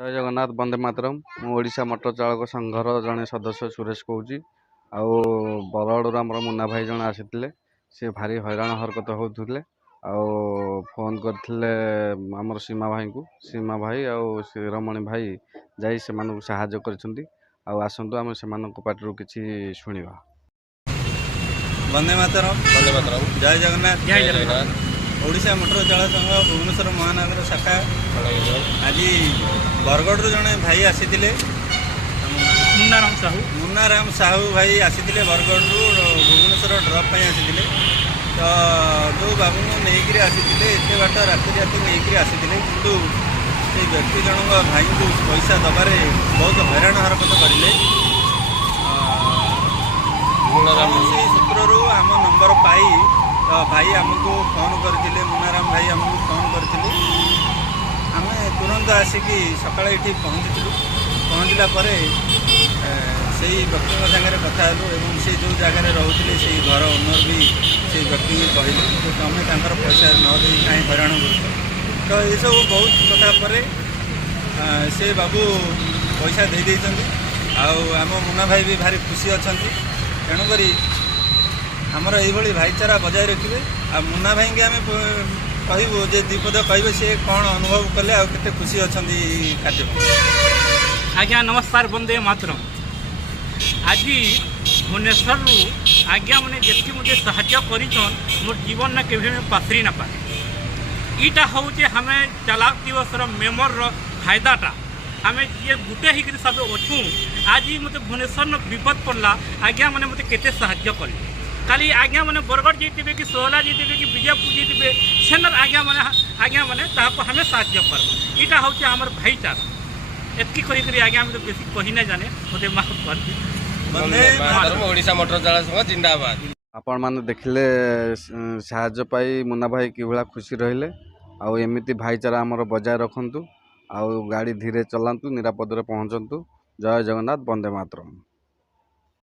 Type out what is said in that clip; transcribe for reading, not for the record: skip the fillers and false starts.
जय जगन्नाथ वंदे मातरम। मु ओडिशा मोटर चालक संघर जड़े सदस्य सुरेश कहूँ। आउ बरगढ़ आम मुन्ना भाई जन आसी सी भारी हैरान हरकत होते फोन करते आमर सीमा भाई को। सीमा भाई आउ शिरोमणि भाई जाई से साहाଯ୍य कर आसतु आम से पार्टी किसी शुणा। वंदे मातरम। वंदे मातरम। जय जगन्नाथ। जय जगन्नाथ। ओडिशा मोटर चालक संघ भुवनेश्वर महानगर शाखा आज बरगढ़ जड़े भाई आसी मुन्नाराम साहू भाई आसी बरगढ़ भुवनेश्वर ड्रप आसी तो जो बाबू को लेकर आसी एत बाट राति राति लेकर आसी किंतु से व्यक्ति जनक भाई को पैसा दबारे बहुत हैरान हरकत करें। कौन सूत्रु आम नंबर पाई तो भाई आमको फोन करते मुन्नाराम भाई आमको फोन करते आम तुरंत आसिक सका ये पहुँचला से व्यक्ति सागर कथा और से जो जगार रोते से घर ओनर भी से व्यक्ति कहले तो तुम पैसा न दे कहीं हैरान कर तो ये सब बहुत कथा पर से बाबू पैसा दे देइछन्ति। आम मुन्ना भाई भी भारी खुशी अच्छा तेणुक आमर ये भाईचारा बजाय रखिए। आ मुन्ना भाई के आम कहबू जे दीपद कहे सी कौन अनुभव कले आते खुशी अच्छा कार्यक्रम। आज्ञा नमस्कार वंदे मातरम। आज भुवनेश्वर आज्ञा मैंने जी मुझे साहाଯ୍य कर मोर जीवन ना केवे में पासरी ना पाए ईटा हूँ हमें चालाक दिवस मेमोर फायदाटा आम ये गुटे ही सब अच्छू। आज मत भुवनेश्वर विपद पड़ला आज्ञा मैंने मत केते साहाଯ୍य कले खाली आज्ञा मैंने बरगढ़ जाइए कि सोहला जाइए कि विजयपुर जाइए सेनर आज्ञा मैंने हमें साहाଯ୍य कर ईटा हूँ आमर भाईचारा एतकी करी आज्ञा तो बेसी कही ना जाने मते माफ कर दी। ओडिशा मोटर चालक संघ जिंदाबाद। आपण माने देखिले साहाଯ୍य पाई मुन्ना भाई कि भला खुशी रहिले आउ एमिति भाईचारा आमर बजाय रखंतु आउ गाड़ी धीरे चलांतु निरापद रे पहुंचंतु। जय जगन्नाथ वंदे मातरम।